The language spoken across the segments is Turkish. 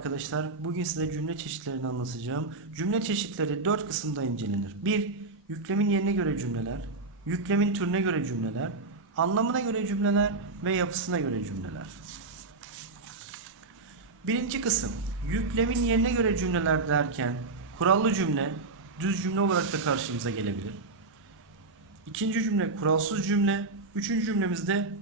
Arkadaşlar. Bugün size cümle çeşitlerini anlatacağım. Cümle çeşitleri 4 kısımda incelenir. 1. Yüklemin yerine göre cümleler, yüklemin türüne göre cümleler, anlamına göre cümleler ve yapısına göre cümleler. Birinci kısım yüklemin yerine göre cümleler derken kurallı cümle, düz cümle olarak da karşımıza gelebilir. İkinci cümle kuralsız cümle, üçüncü cümlemizde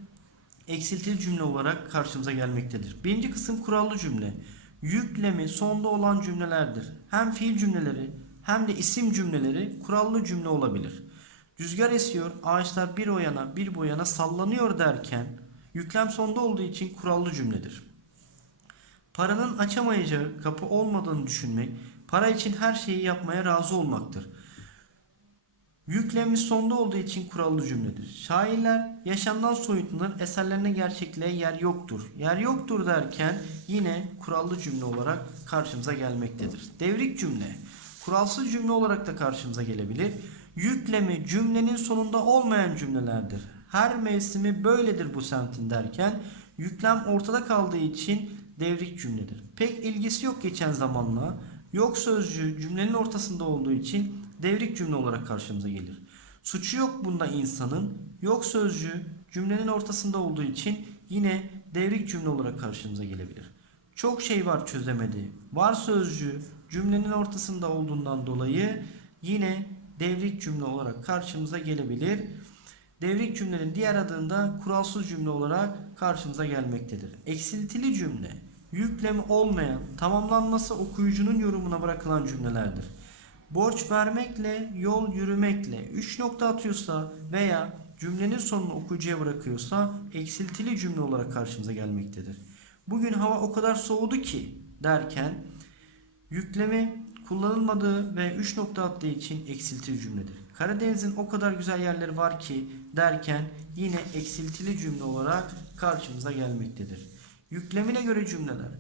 eksiltili cümle olarak karşımıza gelmektedir. Birinci kısım kurallı cümle. Yüklemi sonda olan cümlelerdir. Hem fiil cümleleri hem de isim cümleleri kurallı cümle olabilir. Rüzgar esiyor, ağaçlar bir o yana bir bu yana sallanıyor derken yüklem sonda olduğu için kurallı cümledir. Paranın açamayacağı kapı olmadığını düşünmek, para için her şeyi yapmaya razı olmaktır. Yüklemi sonda olduğu için kurallı cümledir. Şairler yaşamdan soyutlanır, eserlerine gerçekliğe yer yoktur. Yer yoktur derken yine kurallı cümle olarak karşımıza gelmektedir. Devrik cümle, kuralsız cümle olarak da karşımıza gelebilir. Yüklemi cümlenin sonunda olmayan cümlelerdir. Her mevsimi böyledir bu semtin derken yüklem ortada kaldığı için devrik cümledir. Pek ilgisi yok geçen zamanla. Yok sözcüğü cümlenin ortasında olduğu için devrik cümle olarak karşımıza gelir. Suçu yok bunda insanın. Yok sözcüğü cümlenin ortasında olduğu için yine devrik cümle olarak karşımıza gelebilir. Çok şey var çözemedi. Var sözcüğü cümlenin ortasında olduğundan dolayı yine devrik cümle olarak karşımıza gelebilir. Devrik cümlenin diğer adında kuralsız cümle olarak karşımıza gelmektedir. Eksiltili cümle, yüklemi olmayan, tamamlanması okuyucunun yorumuna bırakılan cümlelerdir. Borç vermekle, yol yürümekle 3 nokta atıyorsa veya cümlenin sonunu okuyucuya bırakıyorsa eksiltili cümle olarak karşımıza gelmektedir. Bugün hava o kadar soğudu ki derken yüklemi kullanılmadığı ve 3 nokta attığı için eksiltili cümledir. Karadeniz'in o kadar güzel yerleri var ki derken yine eksiltili cümle olarak karşımıza gelmektedir. Yüklemine göre cümleler.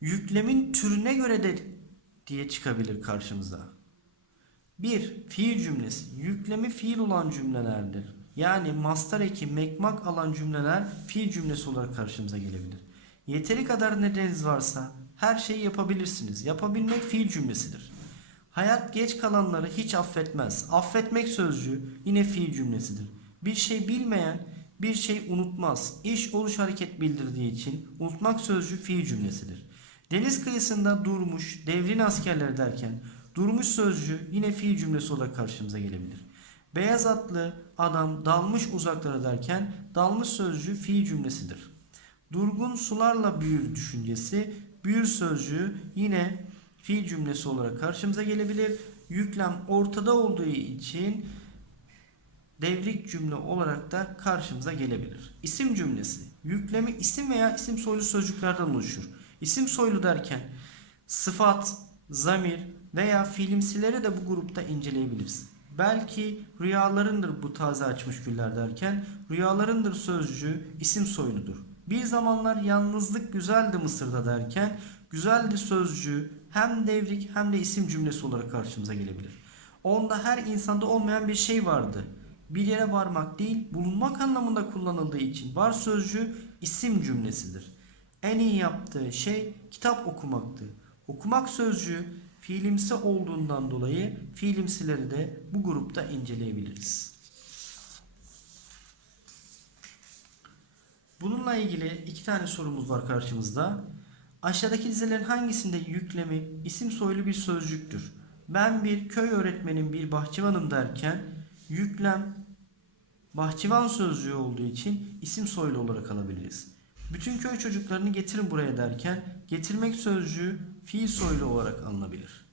Yüklemin türüne göre de diye çıkabilir karşımıza. 1. Fiil cümlesi. Yüklemi fiil olan cümlelerdir. Yani mastar eki, mekmak alan cümleler fiil cümlesi olarak karşımıza gelebilir. Yeteri kadar nedeniz varsa her şeyi yapabilirsiniz. Yapabilmek fiil cümlesidir. Hayat geç kalanları hiç affetmez. Affetmek sözcüğü yine fiil cümlesidir. Bir şey bilmeyen bir şey unutmaz. İş oluş hareket bildirdiği için unutmak sözcüğü fiil cümlesidir. Deniz kıyısında durmuş, devrin askerleri derken durmuş sözcüğü yine fiil cümlesi olarak karşımıza gelebilir. Beyaz atlı adam dalmış uzaklara derken dalmış sözcüğü fiil cümlesidir. Durgun sularla büyür düşüncesi büyür sözcüğü yine fiil cümlesi olarak karşımıza gelebilir. Yüklem ortada olduğu için devrik cümle olarak da karşımıza gelebilir. İsim cümlesi yüklemi isim veya isim soylu sözcüklerden oluşur. İsim soylu derken sıfat, zamir veya fiilimsileri de bu grupta inceleyebiliriz. Belki rüyalarındır bu taze açmış güller derken rüyalarındır sözcüğü isim soyludur. Bir zamanlar yalnızlık güzeldi Mısır'da derken güzeldi sözcüğü hem devrik hem de isim cümlesi olarak karşımıza gelebilir. Onda her insanda olmayan bir şey vardı. Bir yere varmak değil bulunmak anlamında kullanıldığı için var sözcüğü isim cümlesidir. En iyi yaptığı şey kitap okumaktı. Okumak sözcüğü fiilimsi olduğundan dolayı fiilimsileri de bu grupta inceleyebiliriz. Bununla ilgili iki tane sorumuz var karşımızda. Aşağıdaki dizelerin hangisinde yüklemi isim soylu bir sözcüktür? Ben bir köy öğretmenim bir bahçıvanım derken yüklem bahçıvan sözcüğü olduğu için isim soylu olarak alabiliriz. Bütün köy çocuklarını getirin buraya derken getirmek sözcüğü fiil soylu olarak alınabilir.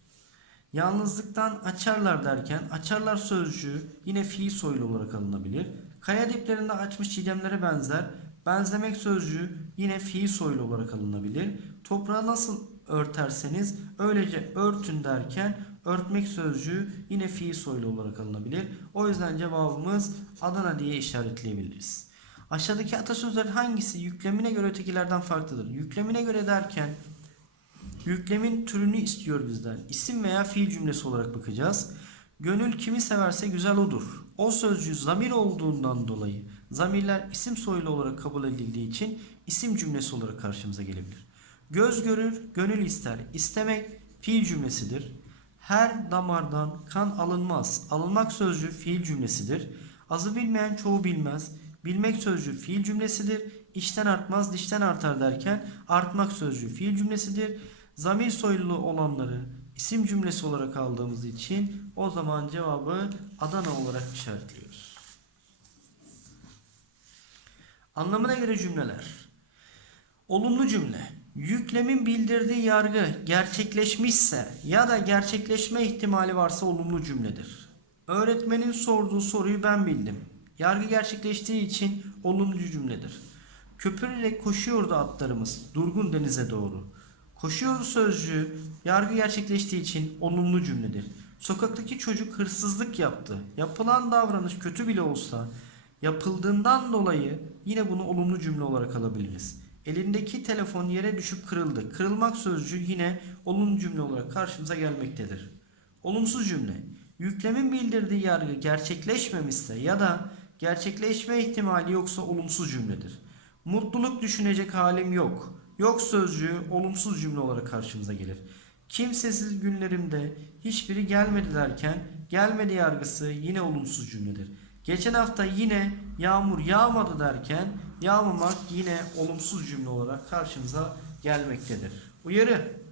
Yalnızlıktan açarlar derken açarlar sözcüğü yine fiil soylu olarak alınabilir. Kaya diplerinde açmış çiğdemlere benzer. Benzemek sözcüğü yine fiil soylu olarak alınabilir. Toprağı nasıl örterseniz öylece örtün derken örtmek sözcüğü yine fiil soylu olarak alınabilir. O yüzden cevabımız Adana diye işaretleyebiliriz. Aşağıdaki atasözlerin hangisi yüklemine göre ötekilerden farklıdır? Yüklemine göre derken yüklemin türünü istiyor bizden. İsim veya fiil cümlesi olarak bakacağız. Gönül kimi severse güzel odur. O sözcüğü zamir olduğundan dolayı zamirler isim soylu olarak kabul edildiği için isim cümlesi olarak karşımıza gelebilir. Göz görür, gönül ister. İstemek fiil cümlesidir. Her damardan kan alınmaz. Alınmak sözcüğü fiil cümlesidir. Azı bilmeyen çoğu bilmez. Bilmek sözcüğü fiil cümlesidir. İşten artmaz, dişten artar derken artmak sözcüğü fiil cümlesidir. Zamir soylu olanları isim cümlesi olarak aldığımız için o zaman cevabı Adana olarak işaretliyoruz. Anlamına göre cümleler. Olumlu cümle. Yüklemin bildirdiği yargı gerçekleşmişse ya da gerçekleşme ihtimali varsa olumlu cümledir. Öğretmenin sorduğu soruyu ben bildim. Yargı gerçekleştiği için olumlu cümledir. Köpürerek koşuyordu atlarımız durgun denize doğru. Koşuyordu sözcüğü yargı gerçekleştiği için olumlu cümledir. Sokaktaki çocuk hırsızlık yaptı. Yapılan davranış kötü bile olsa yapıldığından dolayı yine bunu olumlu cümle olarak alabiliriz. Elindeki telefon yere düşüp kırıldı. Kırılmak sözcüğü yine olumlu cümle olarak karşımıza gelmektedir. Olumsuz cümle. Yüklemin bildirdiği yargı gerçekleşmemişse ya da gerçekleşme ihtimali yoksa olumsuz cümledir. Mutluluk düşünecek halim yok. Yok sözcüğü olumsuz cümle olarak karşımıza gelir. Kimsesiz günlerimde hiçbiri gelmedi derken gelmedi yargısı yine olumsuz cümledir. Geçen hafta yine yağmur yağmadı derken yağmamak yine olumsuz cümle olarak karşımıza gelmektedir. Uyarı.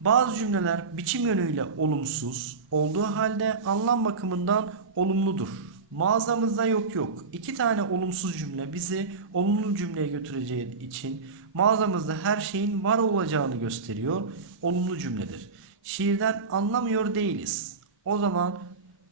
Bazı cümleler biçim yönüyle olumsuz olduğu halde anlam bakımından olumludur. Mağazamızda yok yok. İki tane olumsuz cümle bizi olumlu cümleye götüreceği için mağazamızda her şeyin var olacağını gösteriyor. Olumlu cümledir. Şiirden anlamıyor değiliz. O zaman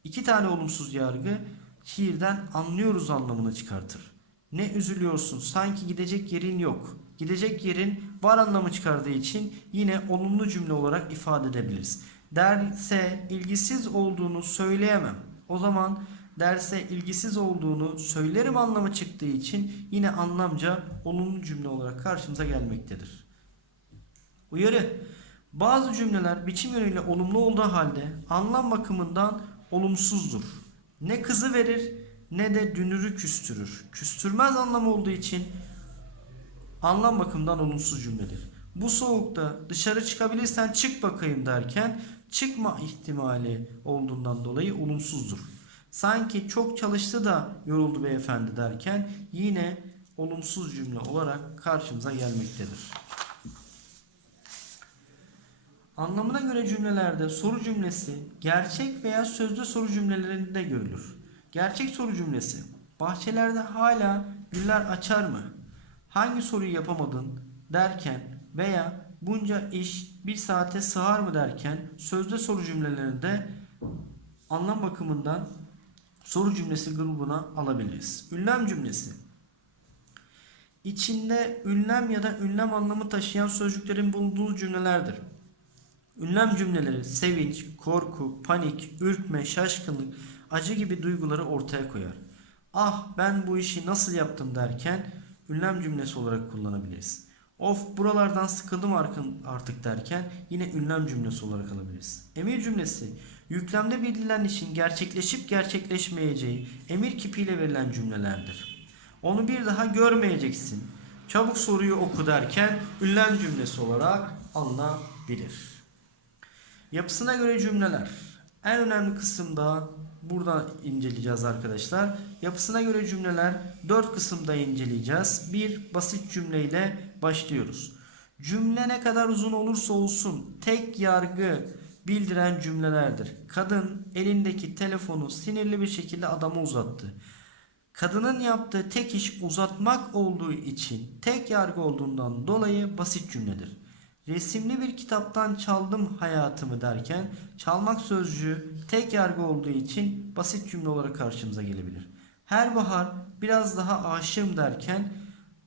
iki tane olumsuz yargı şiirden anlıyoruz anlamını çıkartır. Ne üzülüyorsun sanki gidecek yerin yok. Gidecek yerin var anlamı çıkardığı için yine olumlu cümle olarak ifade edebiliriz. Derse ilgisiz olduğunu söyleyemem. O zaman derse ilgisiz olduğunu söylerim anlamı çıktığı için yine anlamca olumlu cümle olarak karşımıza gelmektedir. Uyarı. Bazı cümleler biçim yönüyle olumlu olduğu halde anlam bakımından olumsuzdur. Ne kızı verir ne de dünürü küstürür. Küstürmez anlamı olduğu için anlam bakımından olumsuz cümledir. Bu soğukta dışarı çıkabilirsen çık bakayım derken çıkma ihtimali olduğundan dolayı olumsuzdur. Sanki çok çalıştı da yoruldu beyefendi derken yine olumsuz cümle olarak karşımıza gelmektedir. Anlamına göre cümlelerde soru cümlesi gerçek veya sözlü soru cümlelerinde görülür. Gerçek soru cümlesi bahçelerde hala güller açar mı? Hangi soruyu yapamadın derken veya bunca iş bir saate sığar mı derken sözlü soru cümlelerinde anlam bakımından soru cümlesi grubuna alabiliriz. Ünlem cümlesi içinde ünlem ya da ünlem anlamı taşıyan sözcüklerin bulunduğu cümlelerdir. Ünlem cümleleri sevinç, korku, panik, ürkme, şaşkınlık, acı gibi duyguları ortaya koyar. Ah ben bu işi nasıl yaptım derken ünlem cümlesi olarak kullanabiliriz. Of buralardan sıkıldım artık derken yine ünlem cümlesi olarak alabiliriz. Emir cümlesi yüklemde bildirilen işin gerçekleşip gerçekleşmeyeceği emir kipiyle verilen cümlelerdir. Onu bir daha görmeyeceksin. Çabuk soruyu oku derken ünlem cümlesi olarak alınabilir. Yapısına göre cümleler. En önemli kısımda burada inceleyeceğiz arkadaşlar. Yapısına göre cümleler 4 kısımda inceleyeceğiz. Bir basit cümleyle başlıyoruz. Cümle ne kadar uzun olursa olsun tek yargı bildiren cümlelerdir. Kadın elindeki telefonu sinirli bir şekilde adama uzattı. Kadının yaptığı tek iş uzatmak olduğu için tek yargı olduğundan dolayı basit cümledir. Resimli bir kitaptan çaldım hayatımı derken çalmak sözcüğü tek yargı olduğu için basit cümle olarak karşımıza gelebilir. Her bahar biraz daha aşığım derken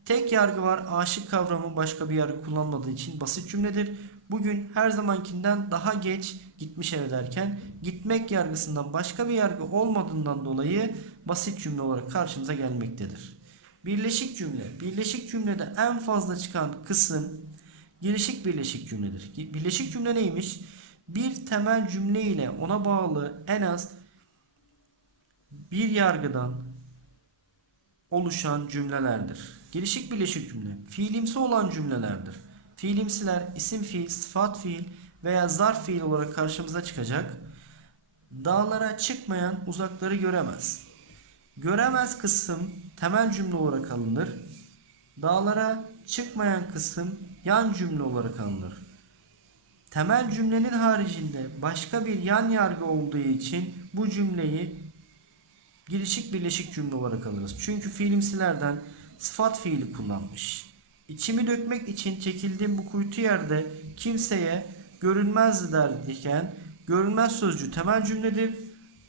tek yargı var aşık kavramı başka bir yargı kullanmadığı için basit cümledir. Bugün her zamankinden daha geç gitmiş eve derken gitmek yargısından başka bir yargı olmadığından dolayı basit cümle olarak karşımıza gelmektedir. Birleşik cümle. Birleşik cümlede en fazla çıkan kısım Gelişik birleşik cümledir. Birleşik cümle neymiş? Bir temel cümle ile ona bağlı en az bir yargıdan oluşan cümlelerdir. Gelişik birleşik cümle fiilimsi olan cümlelerdir. Fiilimsiler isim fiil, sıfat fiil veya zarf fiil olarak karşımıza çıkacak. Dağlara çıkmayan uzakları göremez. Göremez kısım temel cümle olarak alınır. Dağlara çıkmayan kısım yan cümle olarak alınır. Temel cümlenin haricinde başka bir yan yargı olduğu için bu cümleyi girişik birleşik cümle olarak alırız. Çünkü fiilimsilerden sıfat fiili kullanmış. İçimi dökmek için çekildiğim bu kuytu yerde kimseye görünmezdi derken görünmez sözcüğü temel cümledir.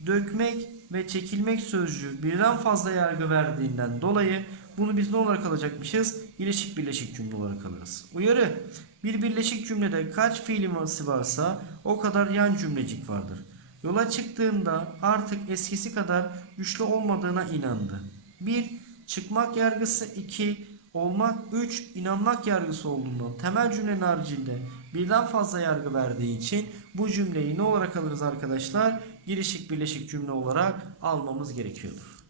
Dökmek ve çekilmek sözcüğü birden fazla yargı verdiğinden dolayı bunu biz ne olarak alacakmışız? İlişik birleşik cümle olarak alırız. Uyarı. Bir birleşik cümlede kaç fiilimsi varsa o kadar yan cümlecik vardır. Yola çıktığında artık eskisi kadar güçlü olmadığına inandı. 1. Çıkmak yargısı 2. Olmak 3. inanmak yargısı olduğundan temel cümlenin haricinde birden fazla yargı verdiği için bu cümleyi ne olarak alırız arkadaşlar? Girişik birleşik cümle olarak almamız gerekiyordur.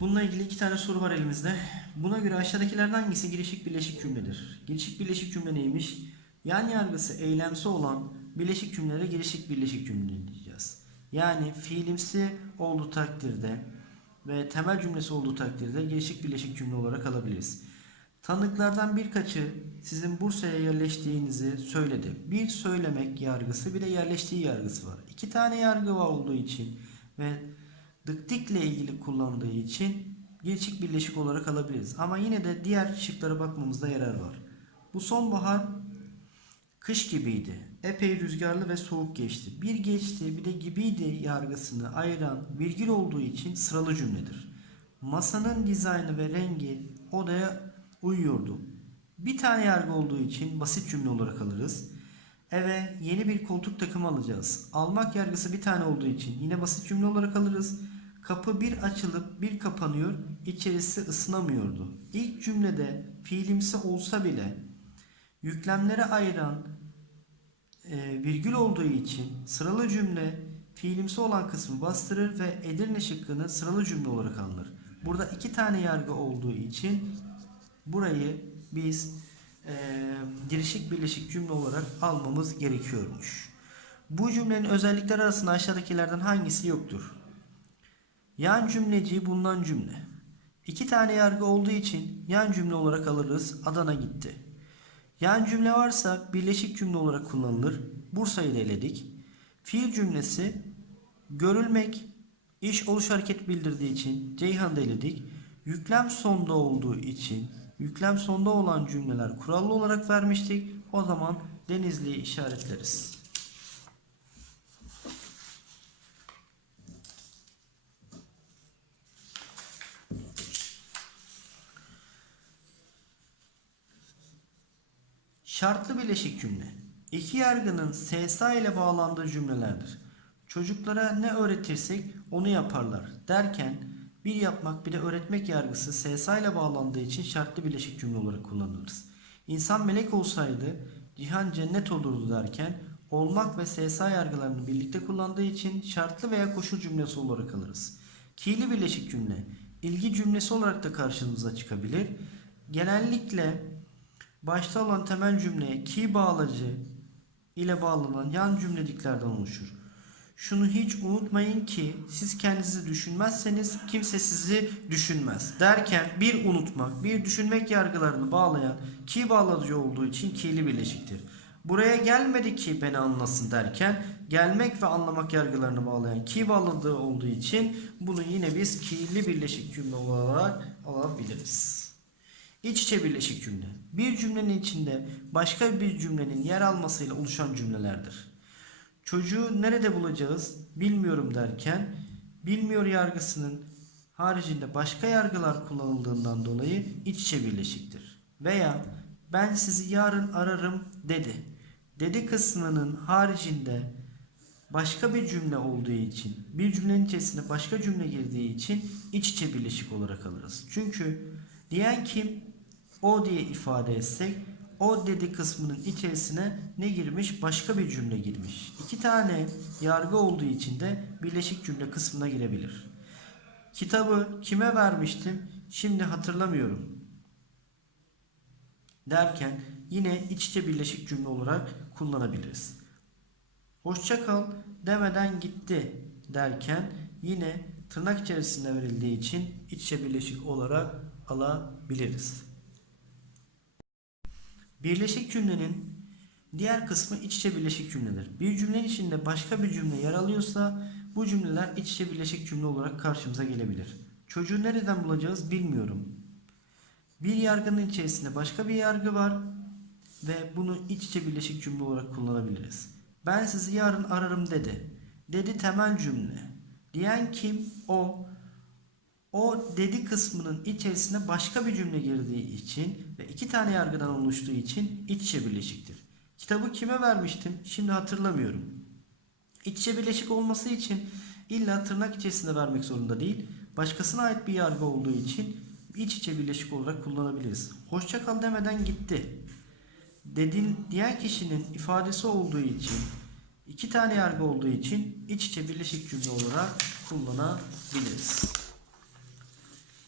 Bununla ilgili iki tane soru var elimizde. Buna göre aşağıdakilerden hangisi girişik birleşik cümledir? Girişik birleşik cümle neymiş? Yan yargısı eylemsi olan birleşik cümlelere girişik birleşik cümle diyeceğiz. Yani fiilimsi olduğu takdirde ve temel cümlesi olduğu takdirde girişik birleşik cümle olarak alabiliriz. Tanıklardan birkaçı sizin Bursa'ya yerleştiğinizi söyledi. Bir söylemek yargısı bir de yerleştiği yargısı var. İki tane yargı var olduğu için ve dıktikle ilgili kullandığı için geçik birleşik olarak alabiliriz. Ama yine de diğer şıklara bakmamızda yarar var. Bu sonbahar kış gibiydi. Epey rüzgarlı ve soğuk geçti. Bir geçti bir de gibiydi yargısını ayıran virgül olduğu için sıralı cümledir. Masanın dizaynı ve rengi odaya uyuyordu. Bir tane yargı olduğu için basit cümle olarak alırız. Eve yeni bir koltuk takımı alacağız. Almak yargısı bir tane olduğu için yine basit cümle olarak alırız. Kapı bir açılıp bir kapanıyor, içerisi ısınamıyordu. İlk cümlede fiilimsi olsa bile yüklemlere ayıran e, virgül olduğu için sıralı cümle fiilimsi olan kısmı bastırır ve Edirne şıkkını sıralı cümle olarak alınır. Burada iki tane yargı olduğu için burayı biz e, girişik birleşik cümle olarak almamız gerekiyormuş. Bu cümlenin özellikleri arasında aşağıdakilerden hangisi yoktur? Yan cümleci bulunan cümle. İki tane yargı olduğu için yan cümle olarak alırız. Adana gitti. Yan cümle varsa birleşik cümle olarak kullanılır. Bursa'yı da eledik. Fiil cümlesi görülmek, iş oluş hareket bildirdiği için Ceyhan'da eledik. Yüklem sonda olduğu için yüklem sonda olan cümleler kurallı olarak vermiştik. O zaman Denizli'yi işaretleriz. Şartlı bileşik cümle. İki yargının SSA ile bağlandığı cümlelerdir. Çocuklara ne öğretirsek onu yaparlar derken bir yapmak bir de öğretmek yargısı SSA ile bağlandığı için şartlı bileşik cümle olarak kullanılırız. İnsan melek olsaydı cihan cennet olurdu derken olmak ve SSA yargılarını birlikte kullandığı için şartlı veya koşul cümlesi olarak alırız. Ki'li birleşik cümle ilgi cümlesi olarak da karşımıza çıkabilir. Genellikle başta olan temel cümleye ki bağlacı ile bağlanan yan cümlediklerden oluşur. Şunu hiç unutmayın ki siz kendinizi düşünmezseniz kimse sizi düşünmez. Derken bir unutmak, bir düşünmek yargılarını bağlayan ki bağlacı olduğu için ki'li birleşiktir. Buraya gelmedi ki beni anlasın derken gelmek ve anlamak yargılarını bağlayan ki bağladığı olduğu için bunu yine biz ki'li birleşik cümle olarak alabiliriz. İç içe birleşik cümle. Bir cümlenin içinde başka bir cümlenin yer almasıyla oluşan cümlelerdir. Çocuğu nerede bulacağız bilmiyorum derken bilmiyor yargısının haricinde başka yargılar kullanıldığından dolayı iç içe birleşiktir. Veya ben sizi yarın ararım dedi. Dedi kısmının haricinde başka bir cümle olduğu için bir cümlenin içerisinde başka cümle girdiği için iç içe birleşik olarak alırız. Çünkü diyen kim o diye ifade etsek o dedi kısmının içerisine ne girmiş? Başka bir cümle girmiş. İki tane yargı olduğu için de birleşik cümle kısmına girebilir. Kitabı kime vermiştim? şimdi hatırlamıyorum derken yine iç içe birleşik cümle olarak kullanabiliriz. Hoşça kal demeden gitti derken yine tırnak içerisinde verildiği için iç içe birleşik olarak alabiliriz. Birleşik cümlenin diğer kısmı iç içe birleşik cümledir. Bir cümlenin içinde başka bir cümle yer alıyorsa bu cümleler iç içe birleşik cümle olarak karşımıza gelebilir. Çocuğu nereden bulacağız bilmiyorum. Bir yargının içerisinde başka bir yargı var ve bunu iç içe birleşik cümle olarak kullanabiliriz. Ben sizi yarın ararım dedi. Dedi temel cümle. Diyen kim? O. O dedi kısmının içerisine başka bir cümle girdiği için ve iki tane yargıdan oluştuğu için iç içe birleşiktir. Kitabı kime vermiştim? Şimdi hatırlamıyorum. İç içe birleşik olması için illa tırnak içerisinde vermek zorunda değil. Başkasına ait bir yargı olduğu için iç içe birleşik olarak kullanabiliriz. Hoşça kal demeden gitti. Dedin diğer kişinin ifadesi olduğu için iki tane yargı olduğu için iç içe birleşik cümle olarak kullanabiliriz.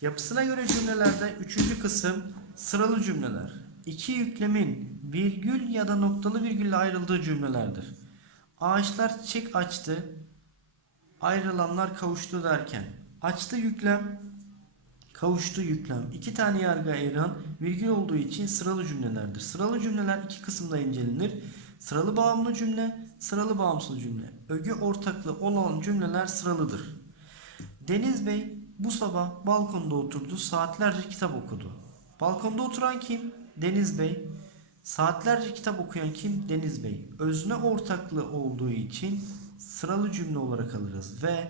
Yapısına göre cümlelerde üçüncü kısım sıralı cümleler. İki yüklemin virgül ya da noktalı virgülle ayrıldığı cümlelerdir. Ağaçlar çiçek açtı, ayrılanlar kavuştu derken açtı yüklem, kavuştu yüklem. İki tane yargı ayıran virgül olduğu için sıralı cümlelerdir. Sıralı cümleler iki kısımda incelenir. Sıralı bağımlı cümle, sıralı bağımsız cümle. Öge ortaklı olan cümleler sıralıdır. Deniz Bey bu sabah balkonda oturdu, saatlerce kitap okudu. Balkonda oturan kim? Deniz Bey. Saatlerce kitap okuyan kim? Deniz Bey. Özne ortaklığı olduğu için sıralı cümle olarak alırız ve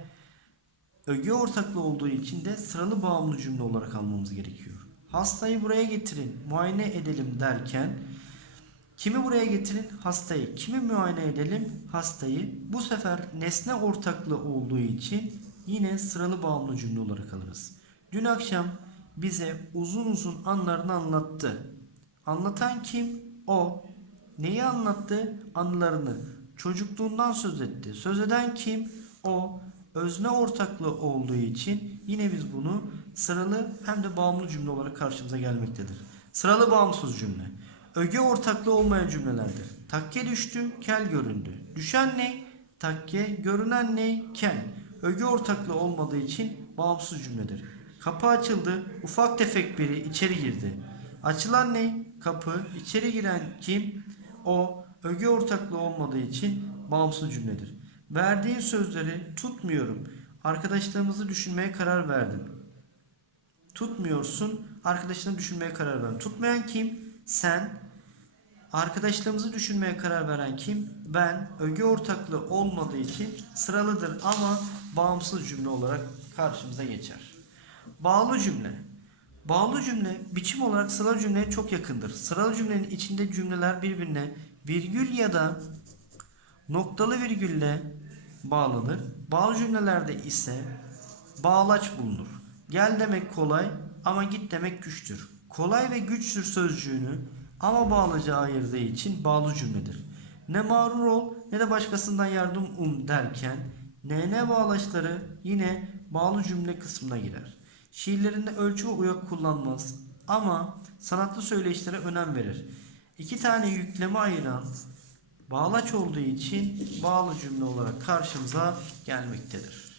öge ortaklığı olduğu için de sıralı bağımlı cümle olarak almamız gerekiyor. Hastayı buraya getirin, muayene edelim derken kimi buraya getirin? Hastayı. Kimi muayene edelim? Hastayı. Bu sefer nesne ortaklığı olduğu için yine sıralı bağımlı cümle olarak alırız. Dün akşam bize uzun uzun anlarını anlattı. Anlatan kim? O. Neyi anlattı? Anılarını. Çocukluğundan söz etti. Söz eden kim? O. Özne ortaklığı olduğu için yine biz bunu sıralı hem de bağımlı cümle olarak karşımıza gelmektedir. Sıralı bağımsız cümle. Öge ortaklığı olmayan cümlelerdir. Takke düştü, kel göründü. Düşen ne? Takke, görünen ne? Kel. Öge ortaklığı olmadığı için bağımsız cümledir. Kapı açıldı, ufak tefek biri içeri girdi. Açılan ne? Kapı, içeri giren kim? O, öge ortaklığı olmadığı için bağımsız cümledir. Verdiğin sözleri tutmuyorum. Arkadaşlarımızı düşünmeye karar verdim. Tutmuyorsun, arkadaşlarını düşünmeye karar verdin. Tutmayan kim? Sen. Arkadaşlarımızı düşünmeye karar veren kim? Ben. Öge ortaklığı olmadığı için sıralıdır ama bağımsız cümle olarak karşımıza geçer. Bağlı cümle. Bağlı cümle biçim olarak sıralı cümleye çok yakındır. Sıralı cümlenin içinde cümleler birbirine virgül ya da noktalı virgülle bağlanır. Bağlı cümlelerde ise bağlaç bulunur. Gel demek kolay ama git demek güçtür. Kolay ve güçtür sözcüğünü ama bağlaca ayırdığı için bağlı cümledir. Ne mağrur ol ne de başkasından yardım um derken ne bağlaçları yine bağlı cümle kısmına girer. Şiirlerinde ölçü ve uyak kullanmaz ama sanatlı söyleyişlere önem verir. İki tane yükleme ayıran bağlaç olduğu için bağlı cümle olarak karşımıza gelmektedir.